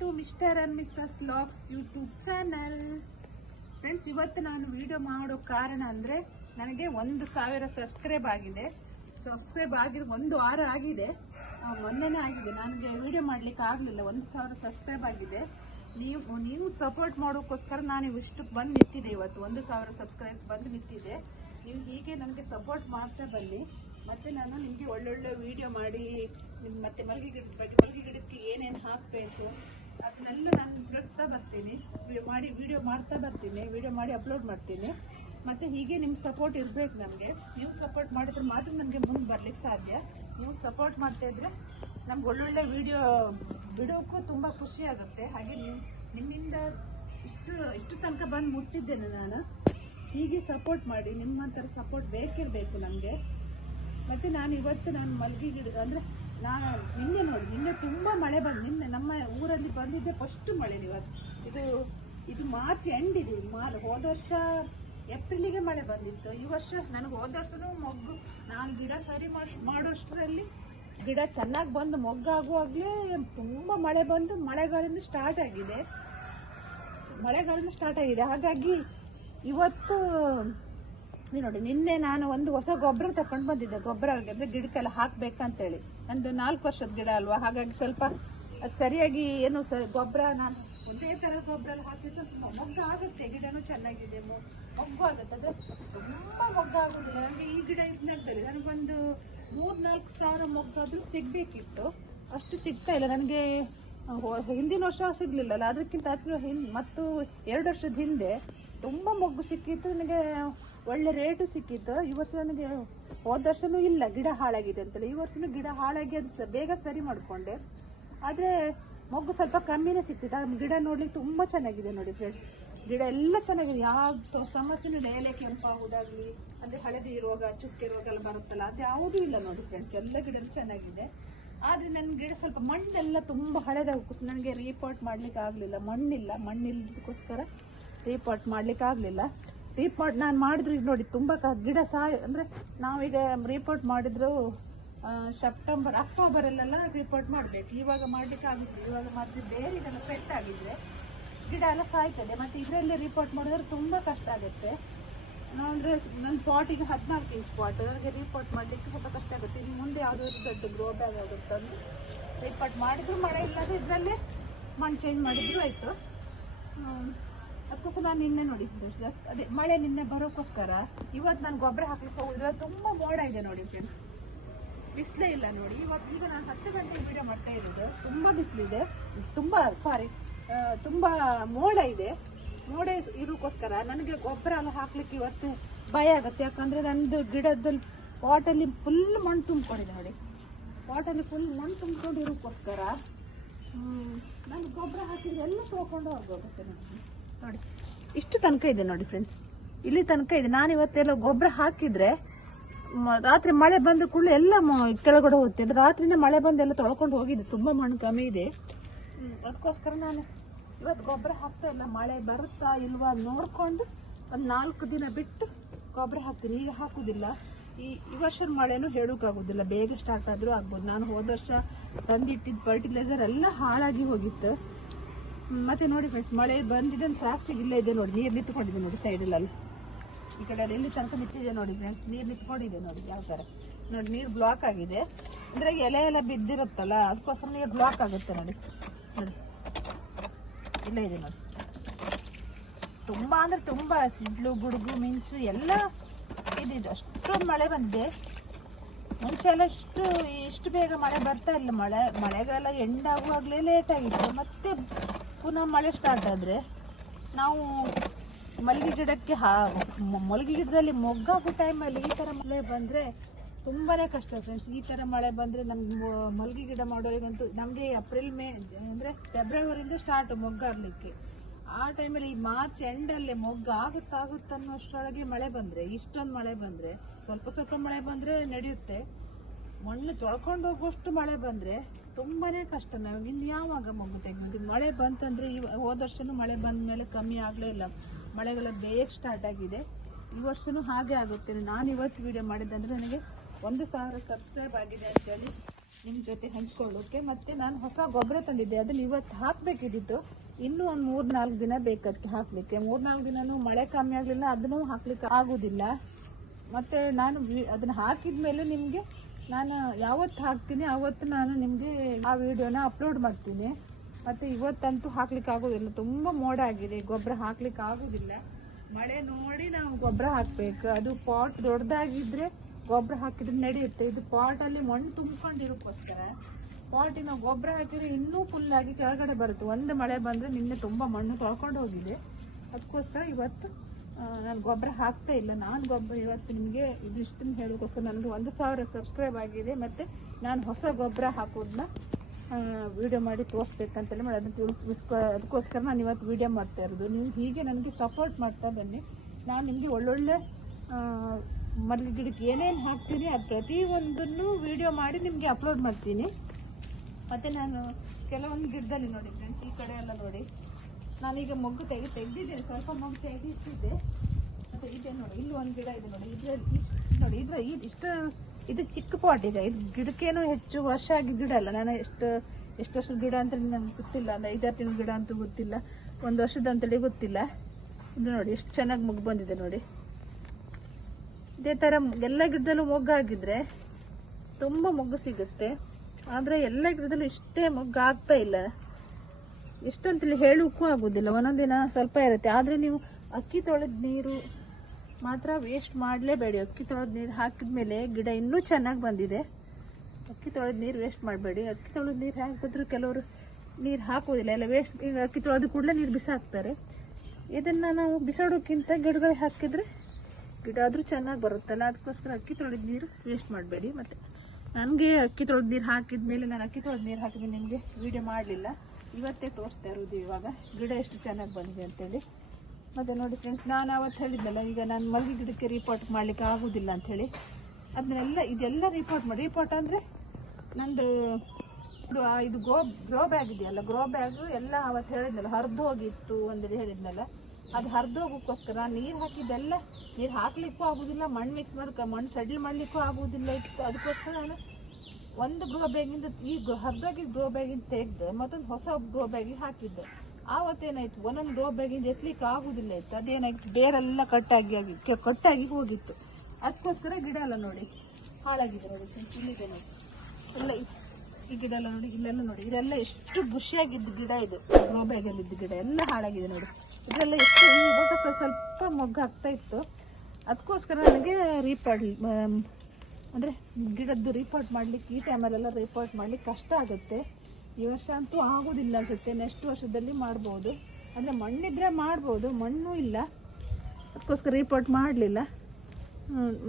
To mister and missus vlogs YouTube channel. Friends, ಇವತ್ತು ನಾನು video ಮಾಡೋ ಕಾರಣ ಅಂದರೆ ನನಗೆ 1,000 ಸಬ್ಸ್ಕ್ರೈಬ್ ಆಗಿದೆ. ಸಬ್ಸ್ಕ್ರೈಬ್ ಆಗಿರೋ 1 ವಾರ ಆಗಿದೆ, ಮೊನ್ನೆನೇ ಆಗಿದೆ. ನನಗೆ ವಿಡಿಯೋ ಮಾಡಲಿಕ್ಕೆ ಆಗಲಿಲ್ಲ. 1,000 ಸಬ್ಸ್ಕ್ರೈಬ್ ಆಗಿದೆ. ನೀವು ಸಪೋರ್ಟ್ ಮಾಡೋಕ್ಕೋಸ್ಕರ ನಾನು ಇಷ್ಟಕ್ಕೆ ಬಂದು ನಿಂತಿದ್ದೆ. ಇವತ್ತು 1,000 ಸಬ್ಸ್ಕ್ರೈಬ್ ಬಂದು ನಿಂತಿದೆ. ನೀವು ಹೀಗೆ ನನಗೆ ಸಪೋರ್ಟ್ ಮಾಡ್ತಾ ಬನ್ನಿ. ಮತ್ತು ನಾನು ನಿಮಗೆ ಒಳ್ಳೊಳ್ಳೆ ವಿಡಿಯೋ ಮಾಡಿ ಮತ್ತು ಮಲ್ಲಿಗೆ ಗಿಡಕ್ಕೆ ಏನೇನು ಹಾಕಬೇಕು ಅದನ್ನೆಲ್ಲ ನಾನು ತಿಳಿಸ್ತಾ ಬರ್ತೀನಿ. ವಿಡಿಯೋ ಮಾಡ್ತಾ ಬರ್ತೀನಿ, ವಿಡಿಯೋ ಮಾಡಿ ಅಪ್ಲೋಡ್ ಮಾಡ್ತೀನಿ. ಮತ್ತು ಹೀಗೆ ನಿಮ್ಮ ಸಪೋರ್ಟ್ ಇರಬೇಕು ನನಗೆ. ನೀವು ಸಪೋರ್ಟ್ ಮಾಡಿದ್ರೆ ಮಾತ್ರ ನನಗೆ ಮುಂದೆ ಬರಲಿಕ್ಕೆ ಸಾಧ್ಯ. ನೀವು ಸಪೋರ್ಟ್ ಮಾಡ್ತಾಯಿದ್ರೆ ನಮ್ಗೆ ಒಳ್ಳೊಳ್ಳೆ ವಿಡಿಯೋ ಬಿಡೋಕ್ಕೂ ತುಂಬ ಖುಷಿ ಆಗುತ್ತೆ. ಹಾಗೆ ನಿಮ್ಮಿಂದ ಇಷ್ಟು ತನಕ ಬಂದು ಮುಟ್ಟಿದ್ದೇನೆ ನಾನು. ಹೀಗೆ ಸಪೋರ್ಟ್ ಮಾಡಿ, ನಿಮ್ಮಂಥರ ಸಪೋರ್ಟ್ ಬೇಕಿರಬೇಕು ನನಗೆ. ಮತ್ತು ಇವತ್ತು ನಾನು ಮಲ್ಲಿಗೆ ಗಿಡ ಅಂದರೆ ನಿನ್ನೆ ತುಂಬ ಮಳೆ ಬಂದು, ನಿನ್ನೆ ನಮ್ಮ ಊರಲ್ಲಿ ಬಂದಿದ್ದೆ ಫಸ್ಟ್ ಮಳೆ. ಇದು ಮಾರ್ಚ್ ಎಂಡ್. ಹೋದ ವರ್ಷ ಏಪ್ರಿಲಿಗೆ ಮಳೆ ಬಂದಿತ್ತು. ಈ ವರ್ಷ ನನಗೆ ಹೋದ ವರ್ಷನೂ ಮೊಗ್ಗು ನಾನು ಗಿಡ ಸರಿ ಮಾಡೋಷ್ಟರಲ್ಲಿ ಗಿಡ ಚೆನ್ನಾಗಿ ಬಂದು ಮೊಗ್ಗಾಗುವಾಗಲೇ ತುಂಬ ಮಳೆ ಬಂದು ಮಳೆಗಾಲನೂ ಸ್ಟಾರ್ಟ್ ಆಗಿದೆ. ಹಾಗಾಗಿ ಇವತ್ತು ನೋಡಿ, ನಿನ್ನೆ ನಾನು ಒಂದು ಹೊಸ ಗೊಬ್ಬರ ತಗೊಂಡು ಬಂದಿದ್ದೆ. ಗೊಬ್ಬರ ಅಂದರೆ ಗಿಡಕ್ಕೆಲ್ಲ ಹಾಕಬೇಕಂತೇಳಿ. ನಂದು 4 ವರ್ಷದ ಗಿಡ ಅಲ್ವಾ, ಹಾಗಾಗಿ ಸ್ವಲ್ಪ ಅದು ಸರಿಯಾಗಿ ಏನು ಗೊಬ್ಬರ ನಾನು ಒಂದೇ ಥರದ ಗೊಬ್ಬರ ಎಲ್ಲ ಹಾಕಿದ್ರೆ ಮೊಗ್ಗು ಆಗುತ್ತೆ. ಗಿಡನೂ ಚೆನ್ನಾಗಿದೆ, ಮೊಗ್ಗು ಆಗುತ್ತೆ. ಆದರೆ ತುಂಬ ಮೊಗ್ಗು ಆಗೋದಿಲ್ಲ. ನನಗೆ ಈ ಗಿಡ ಇದ್ದಲ್ಲಿ ನನಗೊಂದು 3-4 ಸಾವಿರ ಮೊಗ್ಗಾದರೂ ಸಿಗಬೇಕಿತ್ತು. ಅಷ್ಟು ಸಿಗ್ತಾ ಇಲ್ಲ ನನಗೆ. ಹಿಂದಿನ ವರ್ಷ ಸಿಗಲಿಲ್ಲಲ್ಲ, ಅದಕ್ಕಿಂತ ಮತ್ತು 2 ವರ್ಷದ ಹಿಂದೆ ತುಂಬ ಮೊಗ್ಗು ಸಿಕ್ಕಿತ್ತು. ನನಗೆ ಒಳ್ಳೆ ರೇಟು ಸಿಕ್ಕಿತ್ತು. ಈ ವರ್ಷ ನನಗೆ ಹೋದ ವರ್ಷನೂ ಇಲ್ಲ, ಗಿಡ ಹಾಳಾಗಿದೆ ಅಂತೇಳಿ. ಈ ವರ್ಷನೂ ಗಿಡ ಹಾಳಾಗಿ ಅದು ಬೇಗ ಸರಿ ಮಾಡಿಕೊಂಡೆ. ಆದರೆ ಮೊಗ್ಗು ಸ್ವಲ್ಪ ಕಮ್ಮಿನೇ ಸಿಕ್ತಿತ್ತು. ಆ ಗಿಡ ನೋಡ್ಲಿಕ್ಕೆ ತುಂಬ ಚೆನ್ನಾಗಿದೆ ನೋಡಿ ಫ್ರೆಂಡ್ಸ್. ಗಿಡ ಎಲ್ಲ ಚೆನ್ನಾಗಿದೆ, ಯಾವ ಸಮಸ್ಯೆನೂ ಇಲ್ಲ. ಎಲೆ ಕೆಂಪಾಗೋದಾಗಲಿ, ಅಂದರೆ ಹಳದಿ ರೋಗ, ಚುಕ್ಕೆ ರೋಗ ಎಲ್ಲ ಬರುತ್ತಲ್ಲ, ಅದು ಯಾವುದೂ ಇಲ್ಲ ನೋಡಿ ಫ್ರೆಂಡ್ಸ್. ಎಲ್ಲ ಗಿಡನೂ ಚೆನ್ನಾಗಿದೆ. ಆದರೆ ನನ್ನ ಗಿಡ ಸ್ವಲ್ಪ ಮಣ್ಣೆಲ್ಲ ತುಂಬ ಹಳೆದಾಗೋಸ್ಕರ ನನಗೆ ರೀಪಾಟ್ ಮಾಡಲಿಕ್ಕೆ ಆಗಲಿಲ್ಲ. ಮಣ್ಣಿಲ್ಲದಕ್ಕೋಸ್ಕರ ರೀಪಾಟ್ ಮಾಡಲಿಕ್ಕೆ ಆಗಲಿಲ್ಲ. ರೀಪಾಟ್ ನಾನು ಮಾಡಿದ್ರು ಈಗ ನೋಡಿ ತುಂಬ ಗಿಡ ಅಂದರೆ ನಾವೀಗ ರೀಪಾಟ್ ಮಾಡಿದ್ರು ಅಕ್ಟೋಬರಲ್ಲೆಲ್ಲ ರೀಪಾಟ್ ಮಾಡಬೇಕು. ಇವಾಗ ಮಾಡಲಿಕ್ಕೆ ಆಗುತ್ತೆ. ಇವಾಗ ಮಾಡಿದ್ರೆ ಬೇರೆ ಇದೆಲ್ಲ ಪೆಟ್ಟಾಗಿದ್ರೆ ಗಿಡ ಎಲ್ಲ ಸಾಯ್ತದೆ. ಮತ್ತು ಇದರಲ್ಲಿ ರೀಪಾಟ್ ಮಾಡಿದ್ರೆ ತುಂಬ ಕಷ್ಟ ಆಗುತ್ತೆ. ಅಂದರೆ ನನ್ನ ಪಾಟಿಗೆ 14 ಇಂಚ್ ಪಾಟ್, ನನಗೆ ರೀಪಾಟ್ ಮಾಡಲಿಕ್ಕೆ ಸ್ವಲ್ಪ ಕಷ್ಟ ಆಗುತ್ತೆ. ಇನ್ನು ಮುಂದೆ ಯಾವುದಾದ್ರು ದೊಡ್ಡ ಗ್ರೋ ಬ್ಯಾಗ್ ಆಗುತ್ತೆ ಅಂತ ರೀಪಾಟ್ ಮಾಡಿದ್ರು ಮಳೆ ಇಲ್ಲದೆ ಇದರಲ್ಲೇ ಮಣ್ಣು ಚೇಂಜ್ ಮಾಡಿದ್ರು ಆಯಿತು. ಅದಕ್ಕೋಸ್ಕರ ನಾನು ನಿನ್ನೆ ನೋಡಿ ಅದೇ ಮಳೆ ನಿನ್ನೆ ಬರೋಕ್ಕೋಸ್ಕರ ಇವತ್ತು ನಾನು ಗೊಬ್ಬರ ಹಾಕ್ಲಿಕ್ಕೆ ಹೋಗಿದ್ರೆ ತುಂಬ ಮೋಡ ಇದೆ ನೋಡಿ ಫ್ರೆಂಡ್ಸ್. ಬಿಸಿಲೇ ಇಲ್ಲ ನೋಡಿ. ಈಗ ನಾನು 10 ಗಂಟೆಗೆ ವಿಡಿಯೋ ಮಾಡ್ತಾ ಇರೋದು. ತುಂಬ ಬಿಸಿಲಿದೆ, ತುಂಬ ಮೋಡ ಇದೆ. ಮೋಡ ಇರೋಕ್ಕೋಸ್ಕರ ನನಗೆ ಗೊಬ್ಬರ ಎಲ್ಲ ಹಾಕ್ಲಿಕ್ಕೆ ಇವತ್ತು ಭಯ ಆಗುತ್ತೆ. ಯಾಕಂದರೆ ನನ್ನದು ಗಿಡದಲ್ಲಿ ಪಾಟಲ್ಲಿ ಫುಲ್ ಮಣ್ಣು ತುಂಬಿಕೊಂಡಿದೆ ನೋಡಿ. ಪಾಟಲ್ಲಿ ಫುಲ್ ಮಣ್ಣು ತುಂಬಿಕೊಂಡು ಇರೋಕ್ಕೋಸ್ಕರ ನಾನು ಗೊಬ್ಬರ ಹಾಕಿದ್ರೆ ಎಲ್ಲ ತೊಳ್ಕೊಂಡು ಹೋಗೋಗುತ್ತೆ ನೋಡಿ. ಇಷ್ಟು ತನಕ ಇದೆ ನೋಡಿ ಫ್ರೆಂಡ್ಸ್, ಇಲ್ಲಿ ತನಕ ಇದೆ. ನಾನು ಇವತ್ತೆಲ್ಲ ಗೊಬ್ಬರ ಹಾಕಿದರೆ ರಾತ್ರಿ ಮಳೆ ಬಂದ ಕೂಡಲೇ ಎಲ್ಲ ಕೆಳಗಡೆ ಹೋಗುತ್ತೆ. ರಾತ್ರಿನೇ ಮಳೆ ಬಂದು ಎಲ್ಲ ತೊಳ್ಕೊಂಡು ಹೋಗಿದೆ. ತುಂಬ ಮಣ್ಣು ಕಮ್ಮಿ ಇದೆ. ಅದಕ್ಕೋಸ್ಕರ ನಾನು ಇವತ್ತು ಗೊಬ್ಬರ ಹಾಕ್ತಾ ಇಲ್ಲ. ಮಳೆ ಬರುತ್ತಾ ಇಲ್ವಾ ನೋಡಿಕೊಂಡು ಒಂದು 4 ದಿನ ಬಿಟ್ಟು ಗೊಬ್ಬರ ಹಾಕ್ತೀನಿ. ಈಗ ಹಾಕೋದಿಲ್ಲ. ಈ ವರ್ಷದ ಮಳೆನೂ ಹೇಳೋಕ್ಕಾಗೋದಿಲ್ಲ, ಬೇಗ ಸ್ಟಾರ್ಟ್ ಆದರೂ ಆಗ್ಬೋದು. ನಾನು ಹೋದ ವರ್ಷ ತಂದಿಟ್ಟಿದ್ದು ಫರ್ಟಿಲೈಸರ್ ಎಲ್ಲ ಹಾಳಾಗಿ ಹೋಗಿತ್ತು. ಮತ್ತು ನೋಡಿ ಫ್ರೆಂಡ್ಸ್, ಮಳೆ ಬಂದಿದೆ ಸಾಕ್ಷಿಗೆ ಇಲ್ಲೇ ಇದೆ ನೋಡಿ. ನೀರು ನಿಂತ್ಕೊಂಡಿದೆ ನೋಡಿ ಸೈಡಲ್ಲಿ, ಈ ಕಡೆ ಎಲ್ಲಿ ತನಕ ನಿಂತಿದೆ ನೋಡಿ ಫ್ರೆಂಡ್ಸ್. ನೀರು ನಿಂತ್ಕೊಂಡಿದೆ ನೋಡಿ ಯಾವ ಥರ ನೋಡಿ. ನೀರು ಬ್ಲಾಕ್ ಆಗಿದೆ ಅಂದರೆ ಎಲೆ ಎಲ್ಲ ಬಿದ್ದಿರುತ್ತಲ್ಲ, ಅದಕ್ಕೋಸ್ಕರ ನೀರು ಬ್ಲಾಕ್ ಆಗುತ್ತೆ ನೋಡಿ. ಇಲ್ಲೇ ಇದೆ ನೋಡಿ. ತುಂಬ ಅಂದರೆ ತುಂಬ ಸಿಡ್ಲು, ಗುಡುಗು, ಮಿಂಚು ಎಲ್ಲ ಇದಿದೆ. ಅಷ್ಟೊಂದು ಮಳೆ ಬಂದಿದೆ. ಮುಂಚೆ ಎಲ್ಲ ಇಷ್ಟು ಬೇಗ ಮಳೆ ಬರ್ತಾ ಇಲ್ಲ. ಮಳೆಗಾಲ ಎಂಡ್ ಆಗುವಾಗಲೇ ಲೇಟ್ ಆಗಿತ್ತು. ಮತ್ತೆ ಪುನಃ ಮಳೆ ಸ್ಟಾರ್ಟ್ ಆದರೆ ನಾವು ಮಲ್ಲಿಗೆ ಗಿಡದಲ್ಲಿ ಮೊಗ್ಗಾಗೋ ಟೈಮಲ್ಲಿ ಈ ಥರ ಮಳೆ ಬಂದರೆ ತುಂಬಾ ಕಷ್ಟ ಫ್ರೆಂಡ್ಸ್. ಈ ಥರ ಮಳೆ ಬಂದರೆ ನಮ್ಗೆ ಮಲ್ಲಿಗೆ ಗಿಡ ಮಾಡೋರಿಗಂತೂ, ನಮಗೆ ಏಪ್ರಿಲ್ ಮೇ ಅಂದರೆ ಫೆಬ್ರವರಿಯಿಂದ ಸ್ಟಾರ್ಟ್ ಮೊಗ್ಗಾಗಲಿಕ್ಕೆ. ಆ ಟೈಮಲ್ಲಿ ಈ ಮಾರ್ಚ್ ಎಂಡಲ್ಲೇ ಮೊಗ್ಗು ಆಗುತ್ತೆ ಅನ್ನೋಷ್ಟರೊಳಗೆ ಮಳೆ ಬಂದರೆ, ಇಷ್ಟೊಂದು ಮಳೆ ಬಂದರೆ, ಸ್ವಲ್ಪ ಮಳೆ ಬಂದರೆ ನಡೆಯುತ್ತೆ. ಮಣ್ಣು ತೊಳ್ಕೊಂಡು ಹೋಗೋಷ್ಟು ಮಳೆ ಬಂದರೆ ತುಂಬಾ ಕಷ್ಟ. ನಾವು ಇನ್ನು ಯಾವಾಗ ಮೊಗ್ಗು ತೆಗೆದು ಮಳೆ ಬಂತಂದರೆ ಹೋದ ವರ್ಷನೂ ಮಳೆ ಬಂದ ಮೇಲೆ ಕಮ್ಮಿ ಆಗಲೇ ಇಲ್ಲ. ಮಳೆಗಳ ಬೇಗ ಸ್ಟಾರ್ಟ್ ಆಗಿದೆ. ಈ ವರ್ಷನೂ ಹಾಗೆ ಆಗುತ್ತೆ. ನಾನು ಇವತ್ತು ವಿಡಿಯೋ ಮಾಡಿದ್ದಂದರೆ ನನಗೆ 1,000 ಸಬ್ಸ್ಕ್ರೈಬ್ ಆಗಿದೆ ಅಂತೇಳಿ ನಿಮ್ಮ ಜೊತೆ ಹಂಚ್ಕೊಳ್ಳೋಕೆ. ಮತ್ತು ನಾನು ಹೊಸ ಗೊಬ್ಬರ ತಂದಿದ್ದೆ, ಅದನ್ನು ಇವತ್ತು ಹಾಕಬೇಕಿದ್ದಿತ್ತು. ಇನ್ನೂ ಒಂದು 3-4 ದಿನ ಬೇಕು ಅದಕ್ಕೆ ಹಾಕಲಿಕ್ಕೆ. 3-4 ದಿನವೂ ಮಳೆ ಕಮ್ಮಿ ಆಗಲಿಲ್ಲ, ಅದನ್ನು ಹಾಕ್ಲಿಕ್ಕೆ ಆಗೋದಿಲ್ಲ. ಮತ್ತು ನಾನು ಅದನ್ನು ಹಾಕಿದ ಮೇಲೆ ನಿಮಗೆ ನಾನು ಯಾವತ್ತು ಹಾಕ್ತೀನಿ ಆವತ್ತು ನಾನು ನಿಮಗೆ ಆ ವಿಡಿಯೋನ ಅಪ್ಲೋಡ್ ಮಾಡ್ತೀನಿ. ಮತ್ತು ಇವತ್ತಂತೂ ಹಾಕ್ಲಿಕ್ಕೆ ಆಗೋದಿಲ್ಲ, ತುಂಬ ಮೋಡ ಆಗಿದೆ, ಗೊಬ್ಬರ ಹಾಕ್ಲಿಕ್ಕೆ ಆಗೋದಿಲ್ಲ. ಮಳೆ ನೋಡಿ ನಾವು ಗೊಬ್ಬರ ಹಾಕಬೇಕು. ಅದು ಪಾಟ್ ದೊಡ್ಡದಾಗಿದ್ದರೆ ಗೊಬ್ಬರ ಹಾಕಿದ್ರೆ ನಡೆಯುತ್ತೆ. ಇದು ಪಾಟಲ್ಲಿ ಮಣ್ಣು ತುಂಬ್ಕೊಂಡಿರೋಕ್ಕೋಸ್ಕರ ಪಾಟಿನ ಗೊಬ್ಬರ ಹಾಕಿದರೆ ಇನ್ನೂ ಫುಲ್ಲಾಗಿ ಕೆಳಗಡೆ ಬರುತ್ತೆ. ಒಂದು ಮಳೆ ಬಂದರೆ ನಿನ್ನೆ ತುಂಬ ಮಣ್ಣು ತೊಳ್ಕೊಂಡು ಹೋಗಿದೆ. ಅದಕ್ಕೋಸ್ಕರ ಇವತ್ತು ನಾನು ಗೊಬ್ಬರ ಹಾಕ್ತಾ ಇಲ್ಲ. ನಾನು ಗೊಬ್ಬರ ಇವತ್ತು ನಿಮಗೆ ಇದಿಷ್ಟನ್ನು ಹೇಳೋಕ್ಕೋಸ್ಕರ ನನಗೆ 1000 ಸಬ್ಸ್ಕ್ರೈಬ್ ಆಗಿದೆ. ಮತ್ತು ನಾನು ಹೊಸ ಗೊಬ್ಬರ ಹಾಕೋದನ್ನ ವಿಡಿಯೋ ಮಾಡಿ ತೋರಿಸ್ಬೇಕಂತೇಳಿ ಮಾಡಿ ಅದನ್ನು ಅದಕ್ಕೋಸ್ಕರ ನಾನು ಇವತ್ತು ವಿಡಿಯೋ ಮಾಡ್ತಾ ಇರೋದು. ನೀವು ಹೀಗೆ ನನಗೆ ಸಪೋರ್ಟ್ ಮಾಡ್ತಾ ಬನ್ನಿ. ನಾನು ನಿಮಗೆ ಒಳ್ಳೊಳ್ಳೆ ಮಲ್ಲಿಗೆ ಗಿಡಕ್ಕೆ ಏನೇನು ಹಾಕ್ತೀನಿ ಅದು ಪ್ರತಿಯೊಂದನ್ನು ವಿಡಿಯೋ ಮಾಡಿ ನಿಮಗೆ ಅಪ್ಲೋಡ್ ಮಾಡ್ತೀನಿ. ಮತ್ತು ನಾನು ಕೆಲವೊಂದು ಗಿಡದಲ್ಲಿ ನೋಡಿ ಫ್ರೆಂಡ್ಸ್, ಈ ಕಡೆ ಎಲ್ಲ ನೋಡಿ, ನಾನೀಗ ಮೊಗ್ಗು ತೆಗೆದಿದ್ದೇನೆ, ಸ್ವಲ್ಪ ಮೊಗ್ಗು ತೆಗೆದಿಟ್ಟಿದ್ದೆ. ಮತ್ತು ಇದೆ ನೋಡಿ, ಇಲ್ಲಿ ಒಂದು ಗಿಡ ಇದೆ ನೋಡಿ, ಇದರಲ್ಲಿ ನೋಡಿ, ಇದು ಚಿಕ್ಕ ಪಾಟ್ ಇದೆ. ಇದು ಗಿಡಕ್ಕೇನು ಹೆಚ್ಚು ವರ್ಷ ಆಗಿ ಗಿಡ ಅಲ್ಲ. ನಾನು ಎಷ್ಟು ವರ್ಷದ ಗಿಡ ಅಂತ ನನಗೆ ಗೊತ್ತಿಲ್ಲ, ಒಂದು 5-6 ತಿಂಗಳ ಗಿಡ ಅಂತೂ ಗೊತ್ತಿಲ್ಲ, 1 ವರ್ಷದ ಅಂತೇಳಿ ಗೊತ್ತಿಲ್ಲ. ಇದು ನೋಡಿ ಎಷ್ಟು ಚೆನ್ನಾಗಿ ಮೊಗ್ಗು ಬಂದಿದೆ ನೋಡಿ. ಇದೇ ಥರ ಎಲ್ಲ ಗಿಡದಲ್ಲೂ ಮೊಗ್ಗಾಗಿದ್ರೆ ತುಂಬ ಮೊಗ್ಗು ಸಿಗುತ್ತೆ. ಆದರೆ ಎಲ್ಲ ಗಿಡದಲ್ಲೂ ಇಷ್ಟೇ ಮೊಗ್ಗು ಆಗ್ತಾ ಇಲ್ಲ. ಎಷ್ಟಂತೇಳಿ ಹೇಳೋಕ್ಕೂ ಆಗೋದಿಲ್ಲ, ಒಂದೊಂದಿನ ಸ್ವಲ್ಪ ಇರುತ್ತೆ. ಆದರೆ ನೀವು ಅಕ್ಕಿ ತೊಳೆದ ನೀರು ಮಾತ್ರ ವೇಸ್ಟ್ ಮಾಡಲೇಬೇಡಿ. ಅಕ್ಕಿ ತೊಳೆದ ನೀರು ಹಾಕಿದ ಮೇಲೆ ಗಿಡ ಇನ್ನೂ ಚೆನ್ನಾಗಿ ಬಂದಿದೆ. ಅಕ್ಕಿ ತೊಳೆದ ನೀರು ವೇಸ್ಟ್ ಮಾಡಬೇಡಿ. ಅಕ್ಕಿ ತೊಳೆದ ನೀರು ಹಾಕಿದ್ರು ಕೆಲವರು ನೀರು ಹಾಕೋದಿಲ್ಲ, ಎಲ್ಲ ವೇಸ್ಟ್. ಈಗ ಅಕ್ಕಿ ತೊಳೆದ ಕೂಡಲೇ ನೀರು ಬಿಸಾಕ್ತಾರೆ. ಇದನ್ನು ನಾವು ಬಿಸಾಡೋಕ್ಕಿಂತ ಗಿಡಗಳಿಗೆ ಹಾಕಿದರೆ ಗಿಡ ಆದರೂ ಚೆನ್ನಾಗಿ ಬರುತ್ತಲ್ಲ, ಅದಕ್ಕೋಸ್ಕರ ಅಕ್ಕಿ ತೊಳೆದ ನೀರು ವೇಸ್ಟ್ ಮಾಡಬೇಡಿ. ಮತ್ತು ನನಗೆ ಅಕ್ಕಿ ತೊಳೆದ ನೀರು ಹಾಕಿದ ಮೇಲೆ ನಾನು ಅಕ್ಕಿ ತೊಳೆದ ನೀರು ಹಾಕಿದ್ರೆ ನಿಮಗೆ ವಿಡಿಯೋ ಮಾಡಲಿಲ್ಲ, ಇವತ್ತೇ ತೋರಿಸ್ತಾ ಇರೋದು ಇವಾಗ ಗಿಡ ಎಷ್ಟು ಚೆನ್ನಾಗಿ ಬಂದಿದೆ ಅಂತೇಳಿ. ಮತ್ತು ನೋಡಿ ಫ್ರೆಂಡ್ಸ್, ನಾನು ಅವತ್ತು ಹೇಳಿದ್ನಲ್ಲ, ಈಗ ನಾನು ಮಲ್ಲಿಗೆ ಗಿಡಕ್ಕೆ ರಿಪೋರ್ಟ್ ಮಾಡಲಿಕ್ಕೆ ಆಗೋದಿಲ್ಲ ಅಂಥೇಳಿ, ಅದನ್ನೆಲ್ಲ ಇದೆಲ್ಲ ರಿಪೋರ್ಟ್ ಅಂದರೆ ನಂದು ಇದು ಗ್ರೋ ಬ್ಯಾಗ್ ಇದೆಯಲ್ಲ, ಗ್ರೋ ಬ್ಯಾಗು ಎಲ್ಲ ಅವತ್ತು ಹೇಳಿದ್ನಲ್ಲ ಹರಿದು ಹೋಗಿತ್ತು ಒಂದೇಳಿ ಹೇಳಿದ್ನಲ್ಲ, ಅದು ಹರಿದು ಹೋಗೋಕ್ಕೋಸ್ಕರ ನೀರು ಹಾಕಿದ್ದೆಲ್ಲ ನೀರು ಹಾಕ್ಲಿಕ್ಕೂ ಆಗೋದಿಲ್ಲ, ಮಣ್ಣು ಮಿಕ್ಸ್ ಮಣ್ಣು ಸಡ್ಲ್ ಮಾಡಲಿಕ್ಕೂ ಆಗೋದಿಲ್ಲ ಇತ್ತು. ಅದಕ್ಕೋಸ್ಕರ ನಾನು ಒಂದು ಗ್ರೋ ಬ್ಯಾಗಿಂದ ಈ ಹರಿದೋಗಿದ್ದ ಗ್ರೋ ಬ್ಯಾಗಿಂದ ತೆಗೆದು ಮತ್ತೊಂದು ಹೊಸ ಗ್ರೋ ಬ್ಯಾಗಿಗೆ ಹಾಕಿದ್ದೆ. ಆವತ್ತೇನಾಯ್ತು, ಒಂದೊಂದು ಗ್ರೋ ಬ್ಯಾಗಿಂದ ಎತ್ತಲಿಕ್ಕೆ ಆಗೋದಿಲ್ಲ ಇತ್ತು. ಅದೇನಾಗಿತ್ತು, ಬೇರೆಲ್ಲ ಕಟ್ಟಾಗಿ ಹೋಗಿತ್ತು. ಅದಕ್ಕೋಸ್ಕರ ಗಿಡ ಎಲ್ಲ ನೋಡಿ ಹಾಳಾಗಿದೆ ನೋಡಿ. ಇಲ್ಲಿದೆ ನೋಡಿ, ಎಲ್ಲ ಈ ಗಿಡ ಎಲ್ಲ ನೋಡಿ, ಇಲ್ಲೆಲ್ಲ ನೋಡಿ, ಇದೆಲ್ಲ ಎಷ್ಟು ಖುಷಿಯಾಗಿದ್ದು ಗಿಡ, ಇದು ಗ್ರೋ ಬ್ಯಾಗಲ್ಲಿದ್ದು ಗಿಡ ಎಲ್ಲ ಹಾಳಾಗಿದೆ ನೋಡಿ. ಇದೆಲ್ಲ ಎಷ್ಟು ಇವಾಗ ಸ್ವಲ್ಪ ಮೊಗ್ಗು ಆಗ್ತಾ ಇತ್ತು. ಅದಕ್ಕೋಸ್ಕರ ನನಗೆ ಅಂದರೆ ಗಿಡದ್ದು ರಿಪೋರ್ಟ್ ಮಾಡಲಿಕ್ಕೆ ಈ ಟೈಮಲ್ಲೆಲ್ಲ ರಿಪೋರ್ಟ್ ಮಾಡಲಿಕ್ಕೆ ಕಷ್ಟ ಆಗುತ್ತೆ. ಈ ವರ್ಷ ಅಂತೂ ಆಗೋದಿಲ್ಲ ಅನಿಸುತ್ತೆ, ನೆಕ್ಸ್ಟ್ ವರ್ಷದಲ್ಲಿ ಮಾಡ್ಬೋದು. ಅಂದರೆ ಮಣ್ಣಿದ್ರೆ ಮಾಡ್ಬೋದು, ಮಣ್ಣು ಇಲ್ಲ, ಅದಕ್ಕೋಸ್ಕರ ರಿಪೋರ್ಟ್ ಮಾಡಲಿಲ್ಲ.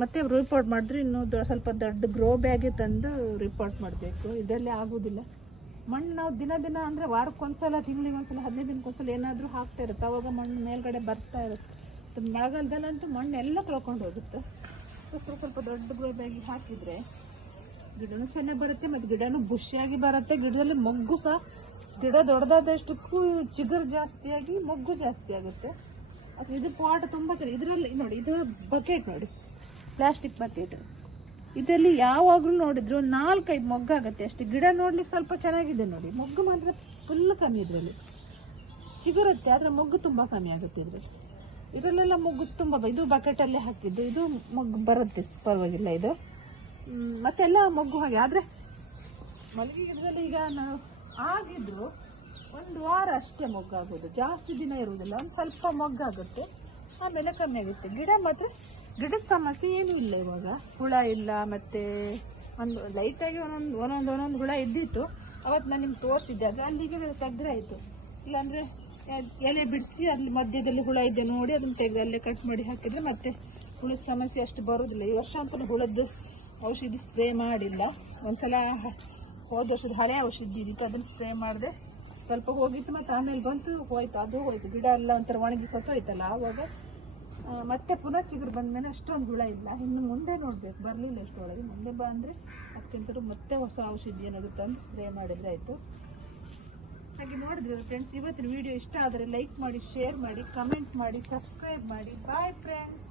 ಮತ್ತೆ ರಿಪೋರ್ಟ್ ಮಾಡಿದ್ರೆ ಇನ್ನೂ ಸ್ವಲ್ಪ ದೊಡ್ಡ ಗ್ರೋ ಬ್ಯಾಗೆ ತಂದು ರಿಪೋರ್ಟ್ ಮಾಡಬೇಕು. ಇದರಲ್ಲಿ ಆಗೋದಿಲ್ಲ. ಮಣ್ಣು ನಾವು ದಿನ ಅಂದರೆ ವಾರಕ್ಕೊಂದ್ಸಲ, ತಿಂಗಳಿಗೊಂದ್ಸಲ, 15 ದಿನಕ್ಕೊಂದ್ಸಲ ಏನಾದರೂ ಹಾಕ್ತಾ ಇರುತ್ತೆ, ಅವಾಗ ಮಣ್ಣು ಮೇಲ್ಗಡೆ ಬರ್ತಾ ಇರುತ್ತೆ. ಮಳೆಗಾಲದಲ್ಲಂತೂ ಮಣ್ಣು ಎಲ್ಲ ತೊಳ್ಕೊಂಡು ಹೋಗುತ್ತೆ. ಅದಕ್ಕೋಸ್ಕರ ಸ್ವಲ್ಪ ದೊಡ್ಡ ಗ್ರೋ ಬ್ಯಾಗಿಗೆ ಹಾಕಿದರೆ ಗಿಡನೂ ಚೆನ್ನಾಗಿ ಬರುತ್ತೆ, ಮತ್ತು ಗಿಡನೂ ಬುಷಿಯಾಗಿ ಬರುತ್ತೆ. ಗಿಡದಲ್ಲಿ ಮೊಗ್ಗು ಸಹ, ಗಿಡ ದೊಡ್ಡದಾದಷ್ಟಕ್ಕೂ ಚಿಗುರು ಜಾಸ್ತಿಯಾಗಿ ಮೊಗ್ಗು ಜಾಸ್ತಿ ಆಗುತ್ತೆ. ಅದು ಇದು ಪಾಟ್ ತುಂಬ ಇದರಲ್ಲಿ ನೋಡಿ, ಇದು ಬಕೆಟ್ ನೋಡಿ, ಪ್ಲಾಸ್ಟಿಕ್ ಬಕೆಟ್, ಇದರಲ್ಲಿ ಯಾವಾಗಲೂ ನೋಡಿದ್ರು 4-5 ಮೊಗ್ಗಾಗುತ್ತೆ ಅಷ್ಟೇ. ಗಿಡ ನೋಡ್ಲಿಕ್ಕೆ ಸ್ವಲ್ಪ ಚೆನ್ನಾಗಿದೆ ನೋಡಿ, ಮೊಗ್ಗು ಮಾತ್ರ ಫುಲ್ ಕಮ್ಮಿ. ಇದರಲ್ಲಿ ಚಿಗುರುತ್ತೆ, ಆದರೆ ಮೊಗ್ಗು ತುಂಬ ಕಮ್ಮಿ ಆಗುತ್ತೆ. ಇದರಲ್ಲೆಲ್ಲ ಮೊಗ್ಗು ತುಂಬ. ಇದು ಬಕೆಟಲ್ಲೇ ಹಾಕಿದ್ದು, ಇದು ಮೊಗ್ಗು ಬರುತ್ತೆ, ಪರವಾಗಿಲ್ಲ ಇದು. ಮತ್ತೆಲ್ಲ ಮೊಗ್ಗು ಹಾಗೆ. ಆದರೆ ಮಲ್ಲಿಗೆ ಗಿಡದಲ್ಲಿ ಈಗ ನಾವು ಆಗಿದ್ರು 1 ವಾರ ಅಷ್ಟೇ ಮೊಗ್ಗಾಗೋದು, ಜಾಸ್ತಿ ದಿನ ಇರುವುದಿಲ್ಲ. ಒಂದು ಸ್ವಲ್ಪ ಮೊಗ್ಗಾಗುತ್ತೆ, ಆಮೇಲೆ ಕಮ್ಮಿ ಆಗುತ್ತೆ. ಗಿಡ ಮಾತ್ರ ಗಿಡದ ಸಮಸ್ಯೆ ಏನೂ ಇಲ್ಲ ಇವಾಗ. ಹುಳ ಇಲ್ಲ, ಮತ್ತು ಒಂದು ಲೈಟಾಗಿ ಒಂದೊಂದು ಹುಳ ಇದ್ದಿತ್ತು. ಅವತ್ತು ನಾನು ನಿಮ್ಗೆ ತೋರಿಸಿದ್ದೆ, ಅದು ಅಲ್ಲಿಗೆ ತೆಗೆದ್ರೆ ಆಯಿತು. ಇಲ್ಲಾಂದರೆ ಎಲೆ ಬಿಡಿಸಿ ಅಲ್ಲಿ ಮಧ್ಯದಲ್ಲಿ ಹುಳ ಇದೆ ನೋಡಿ ಅದನ್ನು ತೆಗೆದು ಅಲ್ಲೇ ಕಟ್ ಮಾಡಿ ಹಾಕಿದರೆ ಮತ್ತೆ ಹುಳದ ಸಮಸ್ಯೆ ಅಷ್ಟು ಬರೋದಿಲ್ಲ. ಈ ವರ್ಷ ಅಂತಲೂ ಹುಳದ್ದು ಔಷಧಿ ಸ್ಪ್ರೇ ಮಾಡಿಲ್ಲ. ಒಂದ್ಸಲ ಹೋದ ವರ್ಷದ ಹಳೆ ಔಷಧಿ ಇದ್ದಿತ್ತು, ಅದನ್ನು ಸ್ಪ್ರೇ ಮಾಡಿದೆ, ಸ್ವಲ್ಪ ಹೋಗಿತ್ತು, ಮತ್ತು ಆಮೇಲೆ ಬಂತು, ಹೋಯ್ತು, ಅದು ಹೋಯ್ತು. ಗಿಡ ಎಲ್ಲ ಒಂಥರ ಒಣಗಿ ಸತ್ತೋಯ್ತಲ್ಲ, ಆವಾಗ ಮತ್ತೆ ಪುನಃ ಚಿಗುರು ಬಂದಮೇಲೆ ಅಷ್ಟೊಂದು ಹುಳ ಇಲ್ಲ. ಇನ್ನು ಮುಂದೆ ನೋಡಬೇಕು, ಬರಲಿಲ್ಲ ಇಷ್ಟೊಳಗೆ. ಮುಂದೆ ಬಂದರೆ ಅದಕ್ಕಿಂತ ಮತ್ತೆ ಹೊಸ ಔಷಧಿ ಏನಾದರೂ ತಂದು ಸ್ಪ್ರೇ ಮಾಡಿದರೆ ಆಯಿತು. ಹಾಗೆ ನೋಡಿದ್ರಿ ಫ್ರೆಂಡ್ಸ್, ಇವತ್ತಿನ ವಿಡಿಯೋ ಇಷ್ಟ ಆದರೆ ಲೈಕ್ ಮಾಡಿ, ಶೇರ್ ಮಾಡಿ, ಕಮೆಂಟ್ ಮಾಡಿ, ಸಬ್ಸ್ಕ್ರೈಬ್ ಮಾಡಿ. Bye friends.